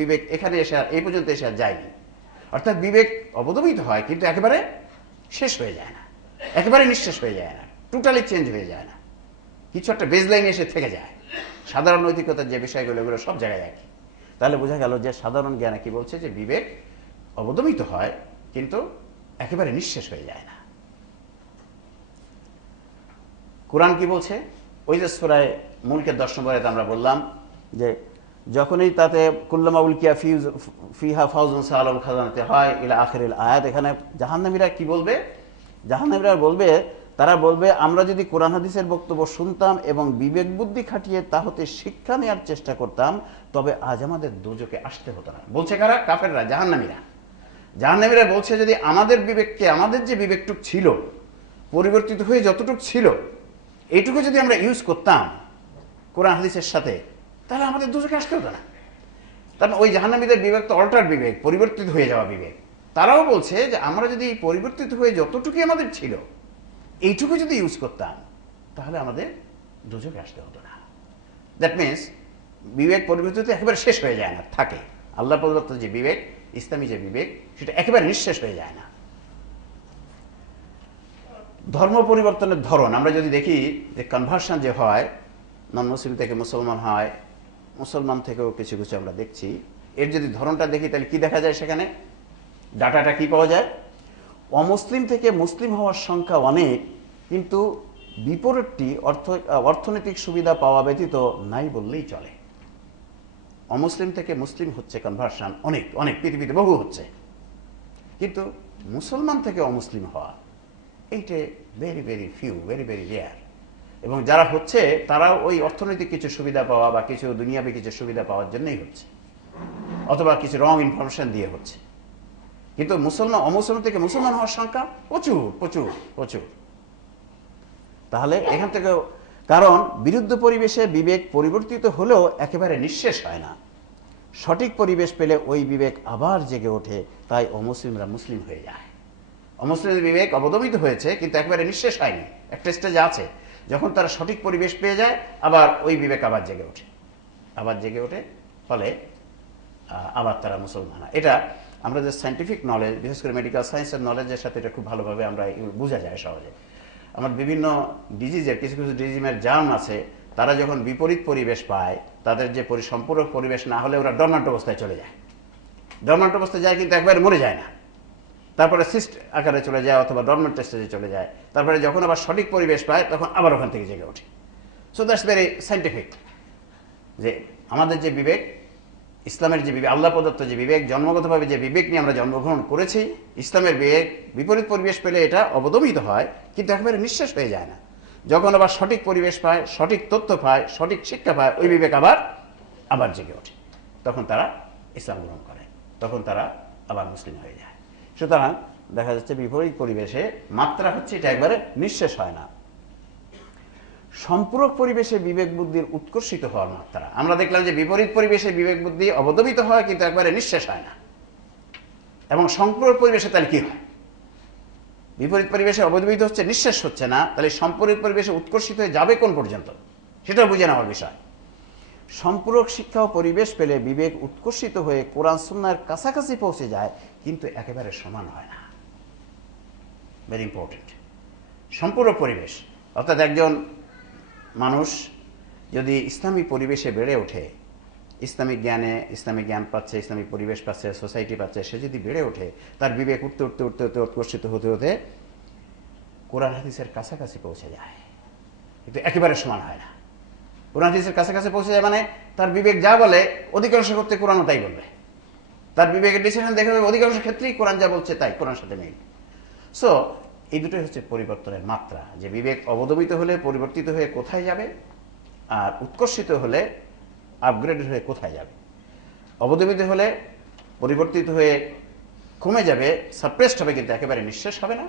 বিবেক এখানে এসে এই পর্যন্ত এসে আর যায়নি। অর্থাৎ বিবেক অবদমিত হয় কিন্তু একেবারে শেষ হয়ে যায় না, একেবারে নিঃশেষ হয়ে যায় না, টোটালি চেঞ্জ হয়ে যায় না, কিছু একটা বেজলাইনে এসে থেকে যায়। সাধারণ নৈতিকতার যে বিষয়গুলো এগুলো সব জায়গায় একই। তাহলে বোঝা গেল যে সাধারণ জ্ঞানে কি বলছে যে বিবেক অবদমিত হয় কিন্তু একেবারে নিঃশেষ হয়ে যায় না। কোরআন কি বলছে? ওই যে সূরা মুলকের 10 নম্বর আয়াতে আমরা বললাম যে যখনই তাতে কুল্লামা উলকিয়া ফিহা ফাউজুন সালাম খাজানাতে হয় ইলা আখিরিল আয়াত, এখানে জাহান্নামীরা কি বলবে? জাহান্নামীরা বলবে, তারা বলবে আমরা যদি কোরআন হাদিসের বক্তব্য শুনতাম এবং বিবেক বুদ্ধি খাটিয়ে তা হতে শিক্ষা নেওয়ার চেষ্টা করতাম তবে আজ আমাদের দোজখে আসতে হতো না। বলছে কারা? কাফেররা, জাহান্নামীরা। জাহান্নামীরা বলছে যদি আমাদের বিবেককে, আমাদের যে বিবেকটুক ছিল পরিবর্তিত হয়ে যতটুক ছিল এইটুকু যদি আমরা ইউজ করতাম কোরআন হাদিসের সাথে তাহলে আমাদের দোজখে আসতে হতো না। কারণ ওই জাহান্নামীদের বিবেক তো অল্টার বিবেক, পরিবর্তিত হয়ে যাওয়া বিবেক। তারাও বলছে যে আমরা যদি পরিবর্তিত হয়ে যতটুকুই আমাদের ছিল এইটুকু যদি ইউজ করতাম তাহলে আমাদের দোজখে আসতে হতো না। দ্যাট মিনস বিবেক পরিবর্তিত একেবারে শেষ হয়ে যায় না, থাকে। আল্লাহ প্রদত্ত যে বিবেক, ইসলামী যে বিবেক, সেটা একেবারে নিঃশেষ হয়ে যায় না। ধর্ম পরিবর্তনের ধরন আমরা যদি দেখি যে কনভার্সন যে হয়, নন মুসলিম থেকে মুসলমান হয়, মুসলমান থেকেও কিছু কিছু আমরা দেখছি, এর যদি ধরনটা দেখি তাহলে কি দেখা যায়? সেখানে ডাটাটা কি পাওয়া যায়? অমুসলিম থেকে মুসলিম হওয়ার সংখ্যা অনেক, কিন্তু বিপরীতটি অর্থনৈতিক সুবিধা পাওয়া ব্যতীত নাই বললেই চলে। অমুসলিম থেকে মুসলিম হচ্ছে কনভার্সন অনেক অনেক, পৃথিবীতে বহু হচ্ছে, কিন্তু মুসলমান থেকে অমুসলিম হওয়া এইটা very very few, very very rare. এবং যারা হচ্ছে তারাও ওই অর্থনৈতিক কিছু সুবিধা পাওয়া বা কিছু দুনিয়াবী কিছু সুবিধা পাওয়ার জন্যই হচ্ছে, অথবা কিছু রং ইনফরমেশন দিয়ে হচ্ছে। কিন্তু অমুসলমান থেকে মুসলমান হওয়ার সংখ্যা প্রচুর প্রচুর প্রচুর। তাহলে এখান থেকে, কারণ বিরুদ্ধ পরিবেশে বিবেক পরিবর্তিত হলেও একেবারে নিঃশেষ হয় না, সঠিক পরিবেশ পেলে ওই বিবেক আবার জেগে ওঠে, তাই অমুসলিমরা মুসলিম হয়ে যায়। অমুসলিমের বিবেক অবদমিত হয়েছে কিন্তু একেবারে নিঃশেষ হয়নি, একটা স্টেজে আছে। যখন তারা সঠিক পরিবেশ পেয়ে যায় আবার ওই বিবেক আবার জেগে ওঠে, আবার জেগে ওঠে, ফলে আবার তারা মুসলমান হয়। এটা আমরা যে সায়েন্টিফিক নলেজ, বিশেষ করে মেডিকেল সায়েন্সের নলেজের সাথে এটা খুব ভালোভাবে আমরা বোঝা যায় সহজে। আমার বিভিন্ন ডিজিজের কিছু কিছু ডিজিমের জার্ম আছে, তারা যখন বিপরীত পরিবেশ পায়, তাদের যে সম্পূরক পরিবেশ না হলে ওরা ডরম্যান্ট অবস্থায় চলে যায়। ডরম্যান্ট অবস্থায় যায় কিন্তু একবারে মরে যায় না, তারপরে সিস্ট আকারে চলে যায় অথবা ডরম্যান্ট স্টেজে চলে যায়। তারপরে যখন আবার সঠিক পরিবেশ পায় তখন আবার ওখান থেকে জেগে ওঠে। সো দ্যাটস ভেরি সায়েন্টিফিক যে আমাদের যে বিবেক, ইসলামের যে বিবেক, আল্লাহ প্রদত্ত যে বিবেক, জন্মগতভাবে যে বিবেক নিয়ে আমরা জন্মগ্রহণ করেছি, ইসলামের বিবেক বিপরীত পরিবেশ পেলে এটা অবদমিত হয় কিন্তু একেবারে নিঃশেষ হয়ে যায় না। যখন আবার সঠিক পরিবেশ পায়, সঠিক তথ্য পায়, সঠিক শিক্ষা পায়, ওই বিবেক আবার আবার জেগে ওঠে, তখন তারা ইসলাম গ্রহণ করে, তখন তারা আবার মুসলিম হয়ে যায়। সুতরাং দেখা যাচ্ছে বিপরীত পরিবেশে মাত্রা হচ্ছে এটা একবারে নিঃশেষ হয় না। সম্পূরক পরিবেশে বিবেক বুদ্ধির উৎকর্ষিত হওয়ার মাত্রা আমরা দেখলাম যে বিপরীত পরিবেশে বিবেক বুদ্ধি অবদমিত হয় কিন্তু একবারে নিঃশেষ হয় না। এবং সম্পূরক পরিবেশে তাহলে কি হয়? বিপরীত পরিবেশে অবদমিত হচ্ছে, নিঃশেষ হচ্ছে না, তাহলে সম্পূরক পরিবেশে উৎকর্ষিত হয়ে যাবে কোন পর্যন্ত সেটা বুঝে নেওয়ার বিষয়। সম্পূরক শিক্ষা ও পরিবেশ পেলে বিবেক উৎকর্ষিত হয়ে কোরআন সুন্নাহর কাছাকাছি পৌঁছে যায় কিন্তু একেবারে সমান হয় না। Very important. সম্পূরক পরিবেশ অর্থাৎ একজন মানুষ যদি ইসলামী পরিবেশে বেড়ে ওঠে, ইসলামিক জ্ঞান পাচ্ছে, ইসলামিক পরিবেশ পাচ্ছে, সোসাইটি পাচ্ছে, সে যদি বেড়ে ওঠে তার বিবেক উঠতে উঠতে উঠতে উঠতে উৎকর্ষিত হতে হতে কোরআন হাদিসের কাছাকাছি পৌঁছে যায় কিন্তু একেবারে সমান হয় না। কোরআন হাদিসের কাছাকাছি পৌঁছে যায় মানে তার বিবেক যা বলে অধিকাংশ ক্ষেত্রে কোরআনও তাই বলবে, তার বিবেকের ডিসিশন দেখা যাবে অধিকাংশ ক্ষেত্রেই কোরআন যা বলছে তাই, কোরআনের সাথে মিল। সো এই দুটোই হচ্ছে পরিবর্তনের মাত্রা, যে বিবেক অবদমিত হলে পরিবর্তিত হয়ে কোথায় যাবে আর উৎকর্ষিত হলে আপগ্রেডেড হয়ে কোথায় যাবে। অবদমিত হলে পরিবর্তিত হয়ে কমে যাবে, সাপ্রেসড হবে কিন্তু একেবারে নিঃশেষ হবে না,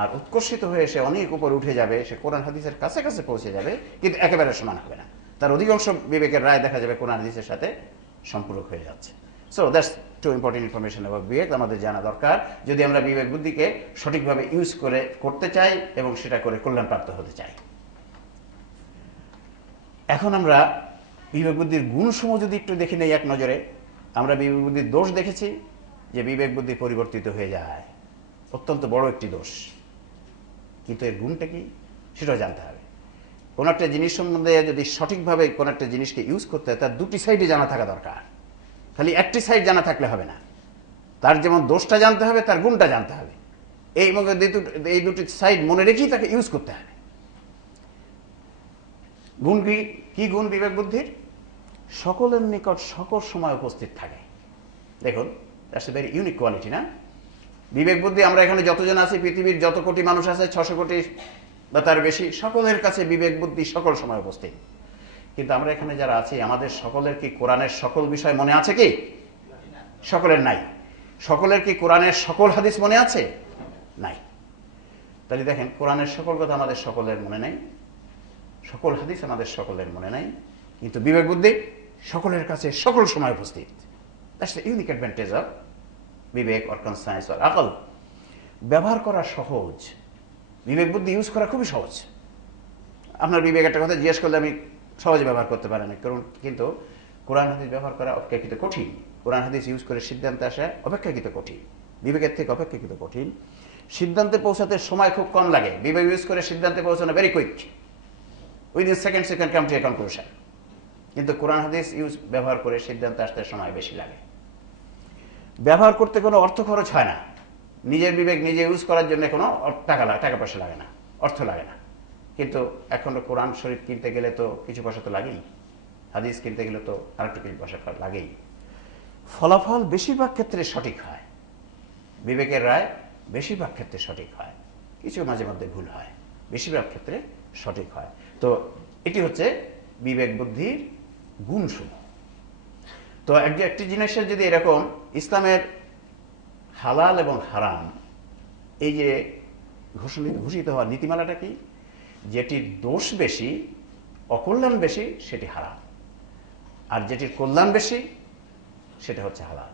আর উৎকর্ষিত হয়ে সে অনেক উপরে উঠে যাবে, সে কোরআন হাদিসের কাছাকাছি পৌঁছে যাবে কিন্তু একেবারে সমান হবে না, তার অধিকাংশ বিবেকের রায় দেখা যাবে কোরআন হাদিসের সাথে সম্পূরক হয়ে যাচ্ছে। So that's two important information about বিবেক, আমাদের জানা দরকার যদি আমরা বিবেক বুদ্ধিকে সঠিকভাবে ইউজ করতে চাই এবং সেটা করে কল্যাণপ্রাপ্ত হতে চাই। এখন আমরা বিবেক বুদ্ধির গুণসমূহ যদি একটু দেখে নেই এক নজরে, আমরা বিবেক বুদ্ধির দোষ দেখেছি যে বিবেক বুদ্ধি পরিবর্তিত হয়ে যায়, অত্যন্ত বড় একটি দোষ। কিন্তু এর গুণটা কি সেটাও জানতে হবে। কোনো একটা জিনিস সম্বন্ধে যদি সঠিকভাবে কোনো একটা জিনিসকে ইউজ করতে হয় তার দুটি সাইডে জানা থাকা দরকার, খালি একটি সাইড জানা থাকলে হবে না। তার যেমন দোষটা জানতে হবে, তার গুণটা জানতে হবে। এই দুটি সাইড মনে রেখেই তাকে ইউজ করতে হবে। গুণ কি গুণ বিবেক বুদ্ধির? সকলের নিকট সকল সময় উপস্থিত থাকে। দেখুন, that's a very unique quality না? বিবেক বুদ্ধি আমরা এখানে যতজন আছি, পৃথিবীর যত কোটি মানুষ আছে, 600 কোটি বা তার বেশি, সকলের কাছে বিবেক বুদ্ধি সকল সময় উপস্থিত। কিন্তু আমরা এখানে যারা আছি, আমাদের সকলের কি কোরআনের সকল বিষয় মনে আছে কি? সকলের নাই। সকলের কি কোরআনের সকল হাদিস মনে আছে? নাই। তাহলে দেখেন, কোরআনের সকল কথা আমাদের সকলের মনে নাই, সকল হাদিস আমাদের সকলের মনে নাই, কিন্তু বিবেক বুদ্ধি সকলের কাছে সকল সময় উপস্থিত। That's the unique advantage of বিবেক অর কনসায়েন্স অর আকল। ব্যবহার করা সহজ, বিবেক বুদ্ধি ইউজ করা খুবই সহজ। আপনার বিবেক একটা কথা জিজ্ঞেস করলে আমি সহজে ব্যবহার করতে পারি না, কারণ কিন্তু কোরআন হাদিস ব্যবহার করা অপেক্ষাকৃত কঠিন। কোরআন হাদিস ইউজ করে সিদ্ধান্তে আসা অপেক্ষাকৃত কঠিন, বিবেকের থেকে অপেক্ষাকৃত কঠিন। সিদ্ধান্তে পৌঁছাতে সময় খুব কম লাগে, বিবেক ইউজ করে সিদ্ধান্তে পৌঁছানো very quick, within seconds you can come to a conclusion. কিন্তু কোরআন হাদিস ব্যবহার করে সিদ্ধান্তে আসতে সময় বেশি লাগে। ব্যবহার করতে কোনো অর্থ খরচ হয় না, নিজের বিবেক নিজে ইউজ করার জন্য কোনো টাকা পয়সা লাগে না, অর্থ লাগে না। কিন্তু এখন কোরআন শরীফ কিনতে গেলে তো কিছু পয়সা তো লাগেই, হাদিস কিনতে গেলে তো আরেকটু কিছু পয়সা লাগেই। ফলাফল বেশিরভাগ ক্ষেত্রে সঠিক হয়, বিবেকের রায় বেশিরভাগ ক্ষেত্রে সঠিক হয়, কিছু মাঝে মধ্যে ভুল হয়, বেশিরভাগ ক্ষেত্রে সঠিক হয়। তো এটি হচ্ছে বিবেক বুদ্ধির গুণসমূহ। তো একটি জিনিসের যদি এরকম ইসলামের হালাল এবং হারাম এই যে ঘোষিত হওয়ার নীতিমালাটা কি, যেটির দোষ বেশি, অকল্যাণ বেশি, সেটি হারাম, আর যেটির কল্যাণ বেশি সেটা হচ্ছে হালাল।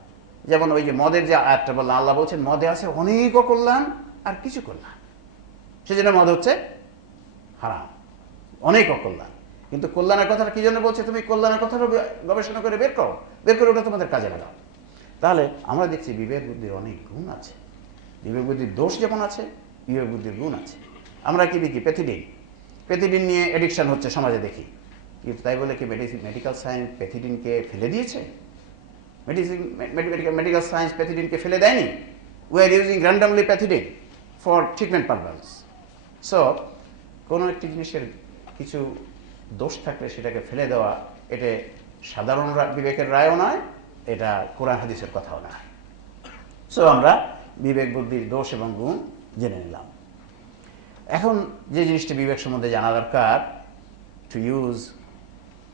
যেমন ওই যে মদের যে আয়াতটা বললাম, আল্লাহ বলছেন মদে আছে অনেক অকল্যাণ আর কিছু কল্যাণ, সেজন্য মদ হচ্ছে হারাম, অনেক অকল্যাণ। কিন্তু কল্যাণের কথাটা কি জন্য বলছে? তুমি কল্যাণের কথাটা গবেষণা করে বের করে ওটা তোমাদের কাজে লাগাও। তাহলে আমরা দেখছি বিবেক বুদ্ধির অনেক গুণ আছে। বিবেক বুদ্ধির দোষ যেমন আছে, বিবেক বুদ্ধির গুণ আছে। আমরা কি দেখি? প্যাথিডিন নিয়ে এডিকশন হচ্ছে সমাজে দেখি, কিন্তু তাই বলে কি মেডিকেল সায়েন্স প্যাথিডিনকে ফেলে দিয়েছে? মেডিকেল সায়েন্স প্যাথিডিনকে ফেলে দেয়নি। We are using randomly pethidine for treatment purpose. So কোনো একটি জিনিসের কিছু দোষ থাকলে সেটাকে ফেলে দেওয়া, এটা সাধারণ বিবেকের রায়ও নয়, এটা কোরআন হাদিসের কথাও নয়। সো আমরা বিবেক বুদ্ধির দোষ এবং গুণ জেনে নিলাম। এখন যে জিনিসটি বিবেক সম্বন্ধে জানা দরকার, to use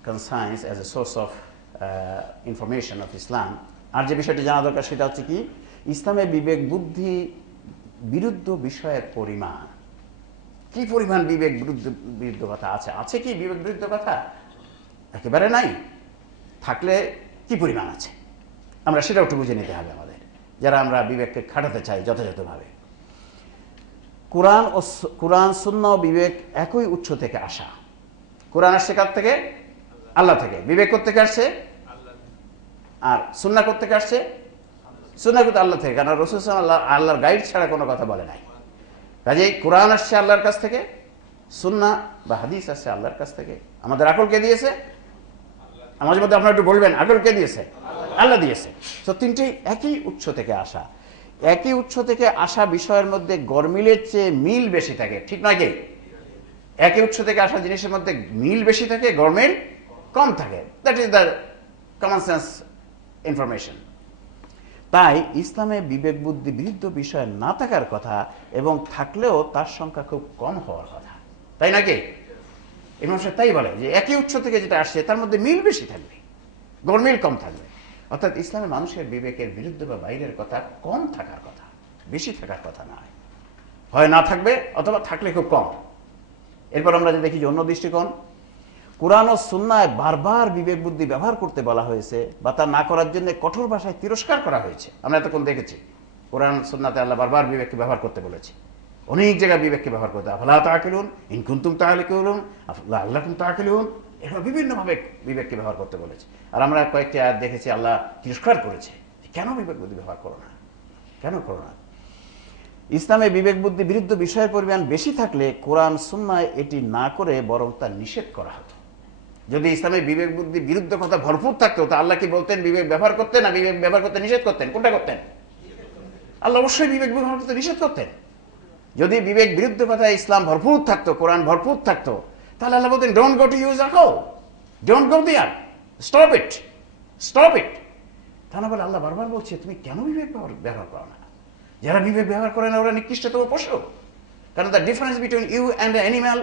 conscience as a source of information of Islam, আর যে বিষয়টি জানা দরকার সেটা হচ্ছে কি, ইসলামে বিবেক বুদ্ধি বিরুদ্ধ বিষয়ের পরিমাণ কি পরিমাণ বিবেক বিরুদ্ধ কথা আছে কি বিবেক বিরুদ্ধ কথা? একেবারে নাই, থাকলে কি পরিমাণ আছে আমরা সেটা একটু বুঝে নিতে হবে আমাদের, যারা আমরা বিবেককে খাটাতে চাই যথাযথভাবে। কোরআন সুন্নাহ ও বিবেক একই উৎস থেকে আসা। কোরআন আসছে কার থেকে? আল্লাহ থেকে। বিবেক কোত্থেকে আসছে? আর সুন্নাহ কোত্থেকে আসছে? সুন্নাহ কিন্তু আল্লাহ থেকে, কারণ রাসূল সাল্লাল্লাহু আলাইহি ওয়াসাল্লাম আল্লাহর গাইড ছাড়া কোনো কথা বলে নাই। কাজেই কোরআন আসছে আল্লাহর কাছ থেকে, সুন্নাহ বা হাদিস আসছে আল্লাহর কাছ থেকে। আমাদের আকল কে দিয়েছে? আমাদের মধ্যে আপনারা একটু বলবেন, আকল কে দিয়েছে? আল্লাহ দিয়েছে। তো তিনটি একই উৎস থেকে আসা। একই উৎস থেকে আসা বিষয়ের মধ্যে গরমিলের চেয়ে মিল বেশি থাকে, ঠিক নয় কি? একই উৎস থেকে আসা জিনিসের মধ্যে মিল বেশি থাকে, গরমিল কম থাকে। That is the common sense information. তাই ইসলামে বিবেক বুদ্ধি বিরুদ্ধ বিষয় না থাকার কথা, এবং থাকলেও তার সংখ্যা খুব কম হওয়ার কথা, তাই নাকি? ইমাম সাহেব তাই বলে যে একই উৎস থেকে যেটা আসছে তার মধ্যে মিল বেশি থাকবে, গরমিল কম থাকবে। অর্থাৎ ইসলামের মানুষের বিবেকের বিরুদ্ধে বা বাইরের কথা কম থাকার কথা, বেশি থাকার কথা নয়। হয় না থাকবে অথবা থাকলে খুব কম। এরপর আমরা যে দেখি যে অন্য দৃষ্টিকোণ, কোরআন ও সুন্নায় বারবার বিবেক বুদ্ধি ব্যবহার করতে বলা হয়েছে, বা তা না করার জন্য কঠোর ভাষায় তিরস্কার করা হয়েছে। আমরা এতক্ষণ দেখেছি কোরআন সুন্নাতে আল্লাহ বারবার বিবেককে ব্যবহার করতে বলেছে, অনেক জায়গায় বিবেককে ব্যবহার করতে। আফালা তাআকিলুন ইন কুনতুম তাআকিলুন আফালা আল্লাকুম তাআকিলুন, এখানে বিভিন্নভাবে বিবেককে ব্যবহার করতে বলেছে। আর আমরা কয়েকটি আয়াত দেখেছি আল্লাহ তিরস্কার করেছে, কেন বিবেক বুদ্ধি ব্যবহার করো না, কেন করো না। ইসলামে বিবেক বুদ্ধি বিরুদ্ধ বিষয়ের পরিমাণ বেশি থাকলে কোরআন সুন্নায় এটি না করে বরং তা নিষেধ করা হতো। যদি ইসলামে বিবেক বুদ্ধি বিরুদ্ধ কথা ভরপুর থাকতো তা আল্লাহ কি বলতেন বিবেক ব্যবহার করতেন, না বিবেক ব্যবহার করতে নিষেধ করতেন? কোনটা করতেন? আল্লাহ অবশ্যই বিবেক ব্যবহার করতে নিষেধ করতেন। যদি বিবেক বিরুদ্ধ কথা ইসলাম ভরপুর থাকতো, কোরআন ভরপুর থাকতো, তাহলে আল্লাহ বলতেন don't go to use alcohol, don't go there, stop it, stop it. তা না বলে আল্লাহ বারবার বলছে তুমি কেন বিবেক ব্যবহার করো না? যারা বিবেক ব্যবহার করে না ওরা নিকৃষ্টতম পশু, কারণ the difference between you and the animal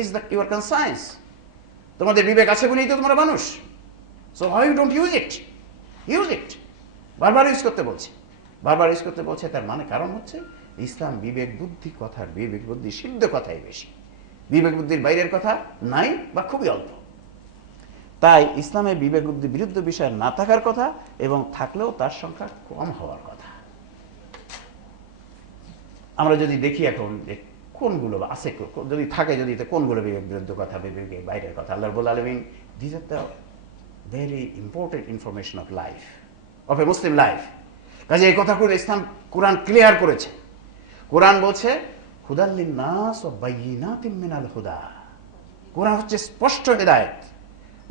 is the your conscience. তোমাদের বিবেক আছে বলেই তো তোমরা মানুষ, so how you don't use it, use it. বারবার ইউজ করতে বলছে, বারবার ইউজ করতে বলছে। তার মানে কারণ হচ্ছে ইসলাম বিবেক বুদ্ধি কথার, বিবেক বুদ্ধি সিদ্ধ কথাই বেশি, বিবেক বুদ্ধির বাইরের কথা নাই বা খুবই অল্প। তাই ইসলামে বিবেক বুদ্ধি বিরুদ্ধ বিষয় না থাকার কথা, এবং থাকলেও তার সংখ্যা কম হওয়ার কথা। আমরা যদি দেখি এখন যে কোনগুলো আছে, যদি থাকে, যদি কোনগুলো বিবেক বিরুদ্ধ কথা, বিবেকের বাইরের কথা। আল্লাহ রাব্বুল আলামিন this are the very important information of life, of A Muslim life. কাজে এই কথাগুলো ইসলাম কোরআন ক্লিয়ার করেছে। কোরআন বলছে হুদাল লিন্নাস ওয়া বাইয়িনাতিম মিনাল হুদা। কোরআন হচ্ছে স্পষ্ট হেদায়েত,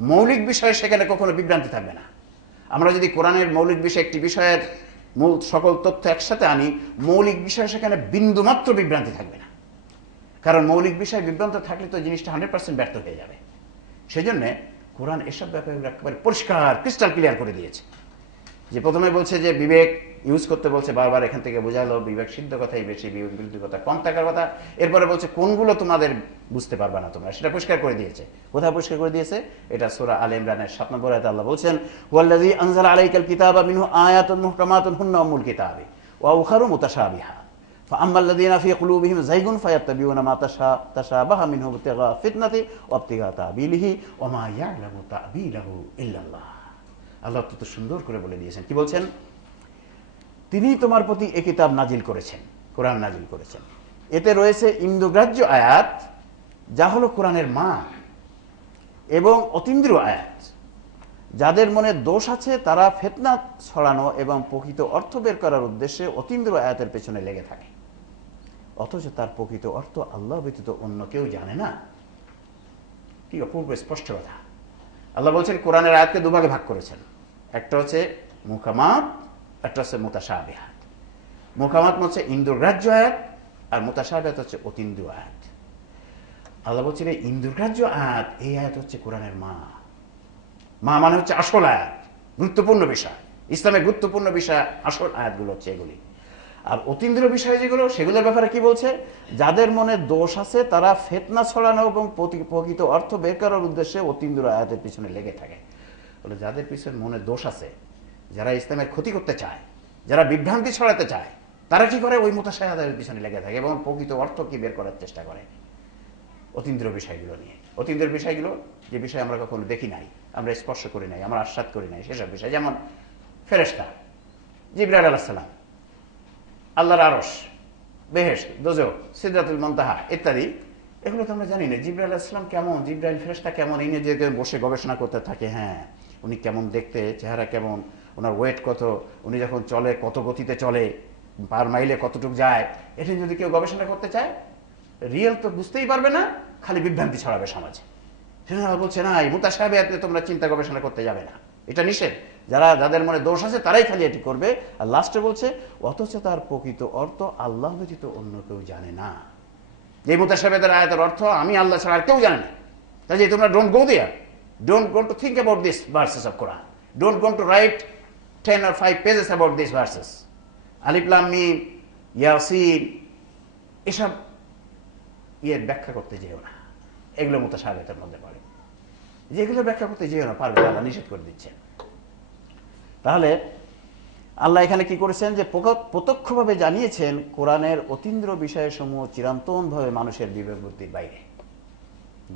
মৌলিক বিষয়ে সেখানে কখনো বিভ্রান্তি থাকবে না। আমরা যদি কোরআনের মৌলিক বিষয় একটি বিষয়ের মূল সকল তথ্য একসাথে আনি, মৌলিক বিষয় সেখানে বিন্দুমাত্র বিভ্রান্তি থাকবে না। কারণ মৌলিক বিষয় বিভ্রান্ত থাকলে তো জিনিসটা 100% ব্যর্থ হয়ে যাবে। সেই জন্যে কোরআন এসব ব্যাপারে একেবারে পরিষ্কার ক্রিস্টাল ক্লিয়ার করে দিয়েছে। যে প্রথমে বলছে যে বিবেক ইউজ করতে বলছে, বারবার এখান থেকে বোঝালো বিবেক সিদ্ধ কথাই বেশি, বিবেক বিরুদ্ধ কথা কম থাকার কথা। এরপরে বলছে কোনগুলো তোমাদের বুঝতে পারবে না তোমরা, সেটা পরিষ্কার করে দিয়েছে। কোথায় পরিষ্কার করে দিয়েছে? এটা সূরা আলে ইমরানের 7 নম্বর আয়াতে আল্লাহ বলছেন ওয়াল্লাযী আনজালা আলাইকাল কিতাবা মিনহু আয়াতুন মুহকামাতুন হুন্না উম্মুল কিতাবি ওয়া উখারু মুতাশাবিহা ফাআম্মাল্লাযীনা ফী কুলুবিহিম যায়গুন ফায়াত্তাবিউনা মা তাশাবাহা মিনহু ইবতিগা ফিতনাতি ওয়া ইবতিগা তা'বিলিহি ওয়া মা ইয়া'লামু তা'বিলাহু ইল্লাল্লাহ। আল্লাহ তো সুন্দর করে বলে দিয়েছেন। কি বলছেন? তিনি তোমার প্রতি এই কিতাব নাজিল করেছেন, কোরআন নাজিল করেছেন। এতে রয়েছে ইন্দ্রগ্রাহ্য আয়াত, যা হলো কোরআনের মা, এবং অতীন্দ্রিয় আয়াত। যাদের মনে দোষ আছে তারা ফিতনা ছড়ানো এবং প্রকৃত অর্থ বের করার উদ্দেশ্যে অতীন্দ্রিয় আয়াতের পেছনে লেগে থাকে, অথচ তার প্রকৃত অর্থ আল্লাহ ব্যতীত অন্য কেউ জানে না। কি অপূর্ব স্পষ্ট কথা! আল্লাহ বলছেন কোরআনের আয়াতকে দুভাগে ভাগ করেছেন, একটা হচ্ছে মুহকামাত, একটা হচ্ছে মুতাশাবিহাত। মুহকামাত হচ্ছে ইন্দ্রগ্রাহ্য আয়াত, আর মুতাশাবিহাত হচ্ছে অতীন্দ্রিয় আয়াত। আল্লাহ বলছেন এই ইন্দ্রগ্রাহ্য আয়াত, এই আয়াত হচ্ছে কোরআনের মা। মা মানে হচ্ছে আসল আয়াত, গুরুত্বপূর্ণ বিষয়, ইসলামের গুরুত্বপূর্ণ বিষয় আসল আয়াতগুলো হচ্ছে এগুলি। আর অতীন্দ্রিয় বিষয় যেগুলো, সেগুলোর ব্যাপারে কি বলছে? যাদের মনে দোষ আছে তারা ফিতনা ছড়ানো এবং প্রকৃত অর্থ বের করার উদ্দেশ্যে অতীন্দ্রিয় আয়াতের পিছনে লেগে থাকে। বলে যাদের পিছনে মনে দোষ আছে, যারা ইসলামের ক্ষতি করতে চায়, যারা বিভ্রান্তি ছড়াতে চায়, তারা কি করে? ওই মুতাশাবিহাতের পিছনে লেগে থাকে এবং প্রকৃত অর্থ কি বের করার চেষ্টা করে অতীন্দ্রিয় বিষয়গুলো নিয়ে। অতীন্দ্রিয় বিষয়গুলো যে বিষয় আমরা কখনো দেখি নাই, আমরা স্পর্শ করি নাই, আমরা আস্বাদ করি নাই, সেসব বিষয়, যেমন ফেরেশতা, জিবরাইল আলাইহিস সালাম, আল্লাহর আরশ, বেহেশত, দোজখ, সিদরাতুল মুনতাহা ইত্যাদি, এগুলো তো আমরা জানি না। জিবরাইল আলাইহিস সালাম কেমন, জিবরাইল ফেরেশতা কেমন, এই নিয়ে যে বসে গবেষণা করতে থাকে। হ্যাঁ, উনি কেমন দেখতে, চেহারা কেমন, ওনার ওয়েট কত, উনি যখন চলে কত গতিতে চলে, পার মাইলে কতটুকু যায়, এটা যদি কেউ গবেষণা করতে চায়, রিয়েল তো বুঝতেই পারবে না, খালি বিভ্রান্তি ছড়াবে সমাজে। সেজন্য বলছে না, এই মুতাশাবিহাত নিয়ে তোমরা চিন্তা গবেষণা করতে যাবে না, এটা নিষেধ। যাদের মনে দোষ আছে তারাই খালি এটি করবে। আর লাস্টে বলছে অথচ তার প্রকৃত অর্থ আল্লাহ ব্যতীত অন্য কেউ জানে না। যে মুতাশাবিহাতের আয়াতের অর্থ আমি আল্লাহ ছাড়া আর কেউ জানে না। কাজে তোমরা don't go there, don't go to think about this verses of কোরআন, don't go to write 10 or 5 pages about these verses, আলিফ লাম মিম, ইয়াসিন, এসব ব্যাখ্যা করতে যেও না। এগুলো মুতাশাবিহাতের মধ্যে পড়ে, যেগুলো ব্যাখ্যা করতে যেও না, পারবে, আল্লাহ নিষেধ করে দিচ্ছেন। তাহলে আল্লাহ এখানে কি করেছেন? যে প্রত্যক্ষভাবে জানিয়েছেন কোরআনের অতীন্দ্রিয় বিষয়সমূহ চিরন্তনভাবে মানুষের বিবেক বুদ্ধির বাইরে।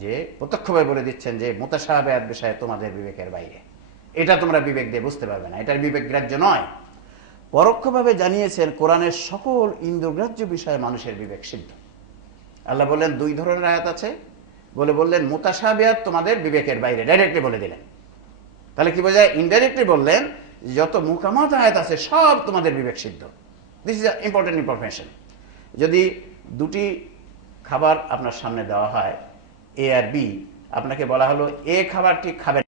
যে প্রত্যক্ষভাবে বলে দিচ্ছেন যে মুতাশাবিহাত বিষয় তোমাদের বিবেকের বাইরে, এটা তোমরা বিবেক দিয়ে বুঝতে পারবে না, এটার বিবেক গ্রাহ্য নয়। পরোক্ষভাবে জানিয়েছেন কোরআনের সকল ইন্দ্রগ্রাহ্য বিষয়ে মানুষের বিবেক সিদ্ধ। আল্লাহ বললেন দুই ধরনের আয়াত আছে, বললেন মুতাশাবিহাত তোমাদের বিবেকের বাইরে, ডাইরেক্টলি বলে দিলেন। তাহলে কি বোঝায়? ইনডাইরেক্টলি বললেন যত মুহকামাত আয়াত আছে সব তোমাদের বিবেক সিদ্ধ। This is important information. যদি দুটি খাবার আপনার সামনে দেওয়া হয়, এ আর বি, আপনাকে বলা হলো এ খাবারটি খাবেন